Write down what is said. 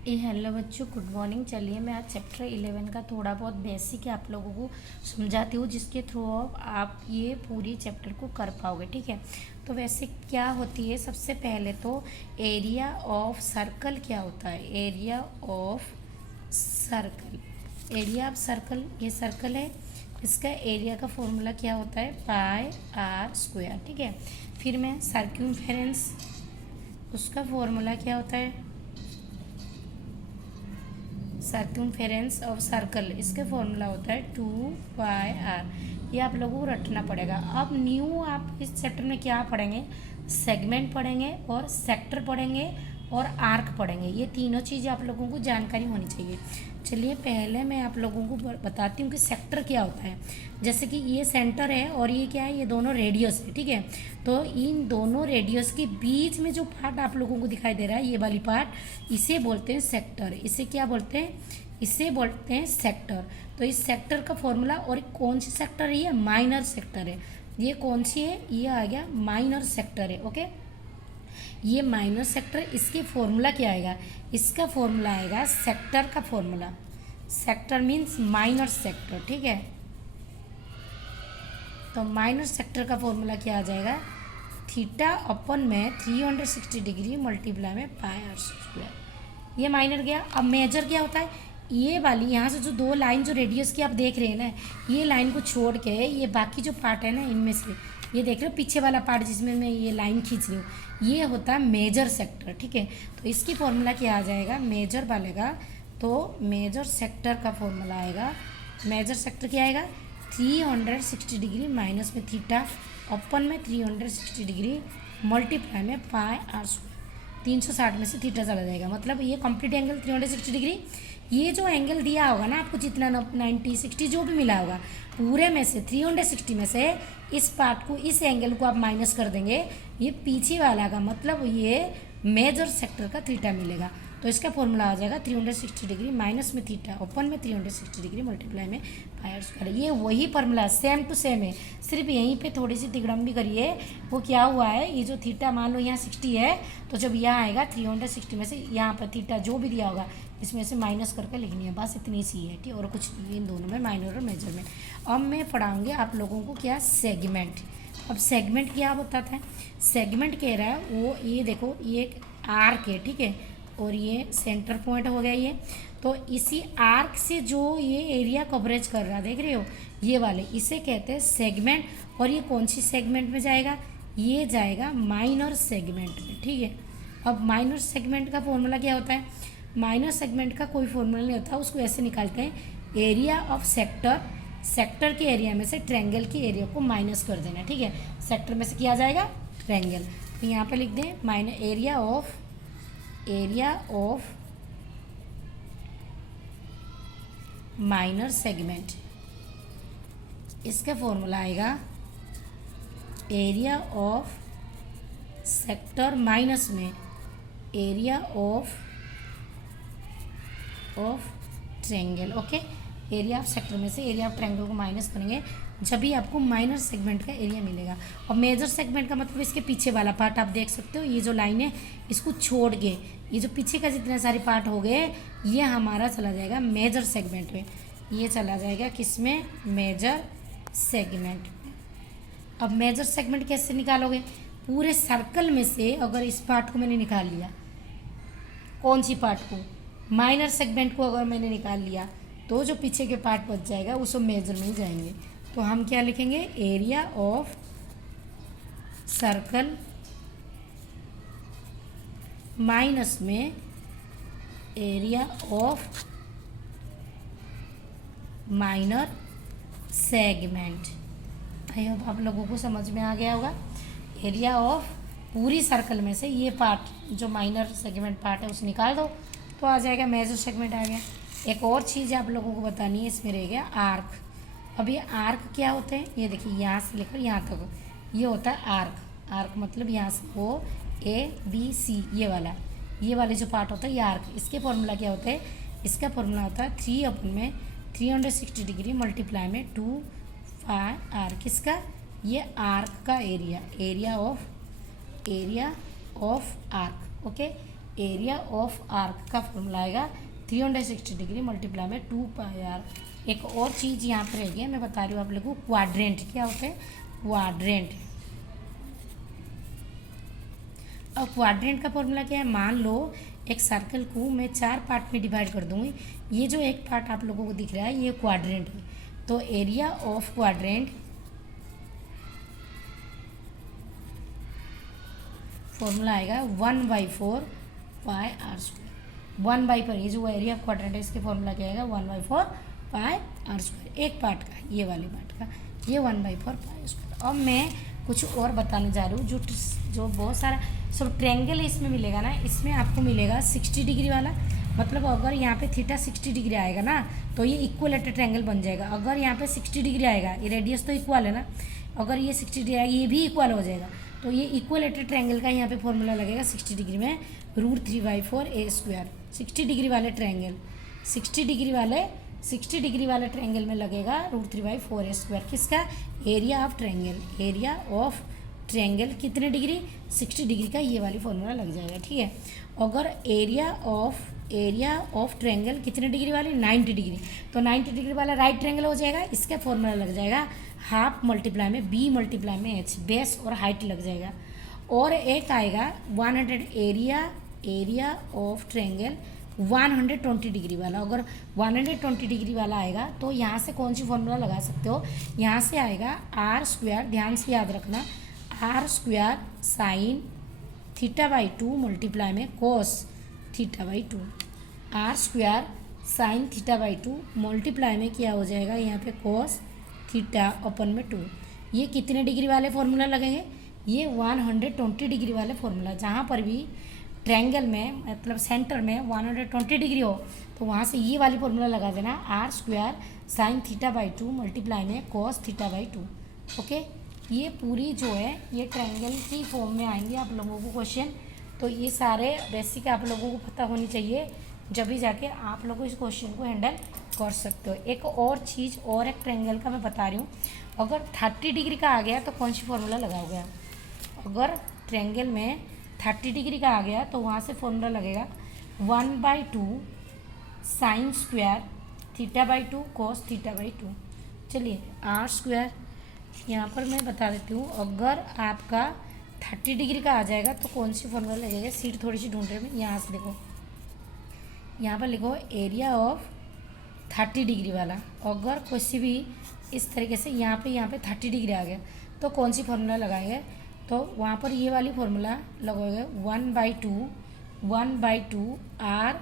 Hello बच्चों, good morning. चलिए मैं आज चैप्टर 11 का थोड़ा बहुत बेसिक है आप लोगों को समझाती हूँ, जिसके थ्रू आप ये पूरी चैप्टर को कर पाओगे। ठीक है, तो वैसे क्या होती है, सबसे पहले तो एरिया ऑफ सर्कल क्या होता है। Area of circle, area of circle, ये सर्कल है, इसका एरिया का फॉर्मूला क्या होता है, पाई आर स्क्वायर। ठीक है, फिर मैं सर्क्यूम्फेरेंस, उसका फॉर्मूला क्या होता है, सर्कमफेरेंस ऑफ सर्कल, इसका फॉर्मूला होता है 2 पाई आर। ये आप लोगों को रटना पड़ेगा। अब न्यू आप इस चैप्टर में क्या पढ़ेंगे, सेगमेंट पढ़ेंगे और सेक्टर पढ़ेंगे और आर्क पढ़ेंगे। ये तीनों चीज़ें आप लोगों को जानकारी होनी चाहिए। चलिए पहले मैं आप लोगों को बताती हूँ कि सेक्टर क्या होता है। जैसे कि ये सेंटर है और ये क्या है, ये दोनों रेडियस है। ठीक है, तो इन दोनों रेडियस के बीच में जो पार्ट आप लोगों को दिखाई दे रहा है, ये वाली पार्ट, इसे बोलते हैं सेक्टर। इसे क्या बोलते हैं, इसे बोलते हैं सेक्टर। तो इस सेक्टर का फॉर्मूला, और कौन सी सेक्टर है, ये माइनर सेक्टर है। ये कौन सी है, ये आ गया माइनर सेक्टर है। ओके, ये माइनर सेक्टर, इसके फॉर्मूला क्या आएगा, इसका फॉर्मूला आएगा सेक्टर का formula. Sector means minor sector. ठीक है, तो माइनर सेक्टर का फॉर्मूला क्या आ जाएगा, थीटा अपन में 360 डिग्री मल्टीप्लाई में पाई आर स्क्वायर। ये माइनर गया। अब मेजर क्या होता है, ये वाली यहाँ से जो दो लाइन जो रेडियस की आप देख रहे हैं ना, ये लाइन को छोड़ के ये बाकी जो पार्ट है ना, इनमें से ये देख रहे हो पीछे वाला पार्ट जिसमें मैं ये लाइन खींच रही हूँ, ये होता है मेजर सेक्टर। ठीक है, तो इसकी फॉर्मूला क्या आ जाएगा, मेजर वाले का, तो मेजर सेक्टर का फॉर्मूला आएगा, मेजर सेक्टर क्या आएगा, 360 डिग्री माइनस में थीटा अपन में 360 डिग्री मल्टीप्लाई में पाई आर स्क्वायर। 360 में से थीटा चला जाएगा, मतलब ये कंप्लीट एंगल 360 डिग्री। ये जो एंगल दिया होगा ना आपको, जितना 90 60 जो भी मिला होगा, पूरे में से 360 में से इस पार्ट को, इस एंगल को आप माइनस कर देंगे, ये पीछे वाला का मतलब ये मेजर सेक्टर का थीटा मिलेगा। तो इसका फॉर्मूला आ जाएगा 360 डिग्री माइनस में थीटा ओपन में 360 डिग्री मल्टीप्लाई में पाई आर स्क्वायर। ये वही फॉर्मूला सेम टू सेम है, सिर्फ यहीं पे थोड़ी सी तिगड़म करिए। वो क्या हुआ है, ये जो थीटा मान लो यहाँ 60 है, तो जब यहाँ आएगा 360 में से यहाँ पर थीटा जो भी दिया होगा इसमें से माइनस करके लिखनी है, बस इतनी सी है। ठीक, और कुछ नहीं, इन दोनों में माइनर और मेजर में। अब मैं पढ़ाऊँगी आप लोगों को क्या, सेगमेंट। अब सेगमेंट क्या बताता है, सेगमेंट कह रहा है वो, ये देखो ये एक आर्क है। ठीक है, और ये सेंटर पॉइंट हो गया ये, तो इसी आर्क से जो ये एरिया कवरेज कर रहा है, देख रहे हो ये वाले, इसे कहते हैं सेगमेंट। और ये कौन सी सेगमेंट में जाएगा, ये जाएगा माइनर सेगमेंट में। ठीक है, अब माइनर सेगमेंट का फॉर्मूला क्या होता है, माइनर सेगमेंट का कोई फॉर्मूला नहीं होता, उसको ऐसे निकालते हैं, एरिया ऑफ सेक्टर, सेक्टर के एरिया में से ट्रायंगल के एरिया को माइनस कर देना। ठीक है, सेक्टर में से किया जाएगा ट्रायंगल, तो यहाँ पे लिख दें minus area of minor segment. इसका फॉर्मूला आएगा एरिया ऑफ सेक्टर माइनस में area of triangle. Okay, area of sector में से एरिया ऑफ ट्रायंगल को माइनस करेंगे, जब भी आपको माइनर सेगमेंट का एरिया मिलेगा। और मेजर सेगमेंट का मतलब इसके पीछे वाला पार्ट आप देख सकते हो, ये जो लाइन है इसको छोड़ के ये जो पीछे का जितने सारे पार्ट हो गए, ये हमारा चला जाएगा मेजर सेगमेंट में। ये चला जाएगा किस में, मेजर सेगमेंट में। अब मेजर सेगमेंट कैसे निकालोगे, पूरे सर्कल में से अगर इस पार्ट को मैंने निकाल लिया, कौन सी पार्ट को, माइनर सेगमेंट को अगर मैंने निकाल लिया, तो जो पीछे के पार्ट बच जाएगा उस मेजर में ही जाएंगे। तो हम क्या लिखेंगे, एरिया ऑफ सर्कल माइनस में area of minor segment. I hope आप लोगों को समझ में आ गया होगा। एरिया ऑफ पूरी सर्कल में से ये पार्ट जो माइनर सेगमेंट पार्ट है उसे निकाल दो, तो आ जाएगा मेजर सेगमेंट आ गया। एक और चीज़ आप लोगों को बतानी है, इसमें रह गया आर्क। अब ये आर्क क्या होते हैं, ये देखिए यहाँ से लेकर यहाँ तक ये होता है आर्क। आर्क मतलब यहाँ से O A B C, ये वाले जो पार्ट होता है ये आर्क। इसके फॉर्मूला क्या होता है, इसका फॉर्मूला होता है 3 अपन में 360 डिग्री मल्टीप्लाई में 2 पाई आर। किसका, ये आर्क का area, area of arc. Okay, area of arc का फॉर्मूला आएगा 360 डिग्री मल्टीप्लाई में 2 पाई आर। एक और चीज़ यहाँ पर रहेगी, मैं बता रही हूँ आप लोगों को, क्वाड्रेंट क्या होते हैं, क्वाड्रेंट। अब क्वाड्रेंट का फॉर्मूला क्या है, मान लो एक सर्कल को मैं 4 पार्ट में डिवाइड कर दूंगी, ये जो एक पार्ट आप लोगों को दिख रहा है ये क्वाड्रेंट है, तो एरिया ऑफ क्वाड्रेंट फॉर्मूला आएगा 1/4 पाई आर स्क्वायर। 1/4 ये जो एरिया ऑफ क्वाड्रेंट है इसके फॉर्मूला क्या आएगा 1/4 पाई आर स्क्वायर। एक पार्ट का, ये वाले पार्ट का, ये 1/4 पाई स्क्वायर। अब मैं कुछ और बताने जा रही हूँ, जो बहुत सारा सब ट्रायंगल इसमें मिलेगा ना, इसमें आपको मिलेगा 60 डिग्री वाला, मतलब अगर यहाँ पे थीटा 60 डिग्री आएगा ना तो ये इक्वलेटर ट्रायंगल बन जाएगा। अगर यहाँ पे 60 डिग्री आएगा, ये रेडियस तो इक्वल है ना, अगर ये 60 डिग्री आएगा ये भी इक्वल हो जाएगा, तो ये इक्वलेटर ट्रायंगल का यहाँ पे फॉर्मूला लगेगा 60 डिग्री में √3/4 ए स्क्वायर। 60 डिग्री वाले ट्रायंगल 60 डिग्री वाले ट्रायंगल में लगेगा √3/4 ए स्क्वायर। किसका, area of triangle. Area of triangle कितने डिग्री, 60 डिग्री का, ये वाली फॉर्मूला लग जाएगा। ठीक है, अगर एरिया ऑफ ट्रायंगल कितने डिग्री वाली, 90 डिग्री, तो 90 डिग्री वाला राइट ट्रायंगल हो जाएगा, इसका फॉर्मूला लग जाएगा हाफ मल्टीप्लाई में b मल्टीप्लाई में h, बेस और हाइट लग जाएगा। और एक आएगा 100 एरिया ऑफ ट्रायंगल 120 डिग्री वाला। अगर 120 डिग्री वाला आएगा तो यहाँ से कौन सी फॉर्मूला लगा सकते हो, यहाँ से आएगा आर स्क्वायर, ध्यान से याद रखना, आर स्क्वायर साइन θ/2 मल्टीप्लाई में कोस θ/2। आर स्क्वायर साइन θ/2 मल्टीप्लाई में क्या हो जाएगा यहाँ पे कोस θ/2। ये कितने डिग्री वाले फॉर्मूला लगेंगे, ये 120 डिग्री वाले फॉर्मूला। जहाँ पर भी ट्रायंगल में मतलब सेंटर में 120 डिग्री हो तो वहाँ से ये वाली फॉर्मूला लगा देना, आर स्क्वायर साइन θ/2 मल्टीप्लाई में कोस θ/2। ओके, ये पूरी जो है ये ट्रायंगल की फॉर्म में आएंगे आप लोगों को क्वेश्चन, तो ये सारे बेसिक आप लोगों को पता होनी चाहिए, जब भी जाके आप लोगों इस क्वेश्चन को हैंडल कर सकते हो। एक और चीज़ और एक ट्रायंगल का मैं बता रही हूँ, अगर 30 डिग्री का आ गया तो कौन सी फॉर्मूला लगाओगे। अगर ट्रायंगल में 30 डिग्री का आ गया तो वहाँ से फॉर्मूला लगेगा 1/2 साइन स्क्वायर θ/2 कोस θ/2। चलिए आर स्क्वायर यहाँ पर मैं बता देती हूँ, अगर आपका 30 डिग्री का आ जाएगा तो कौन सी फॉर्मूला लगेगा, सीट थोड़ी सी ढूंढ रहे हैं, यहाँ से देखो, यहाँ पर लिखो एरिया ऑफ 30 डिग्री वाला। अगर किसी भी इस तरीके से यहाँ पे 30 डिग्री आ गया तो कौन सी फॉर्मूला लगाएंगे, तो वहाँ पर ये वाली फॉर्मूला लगोगे 1/2 आर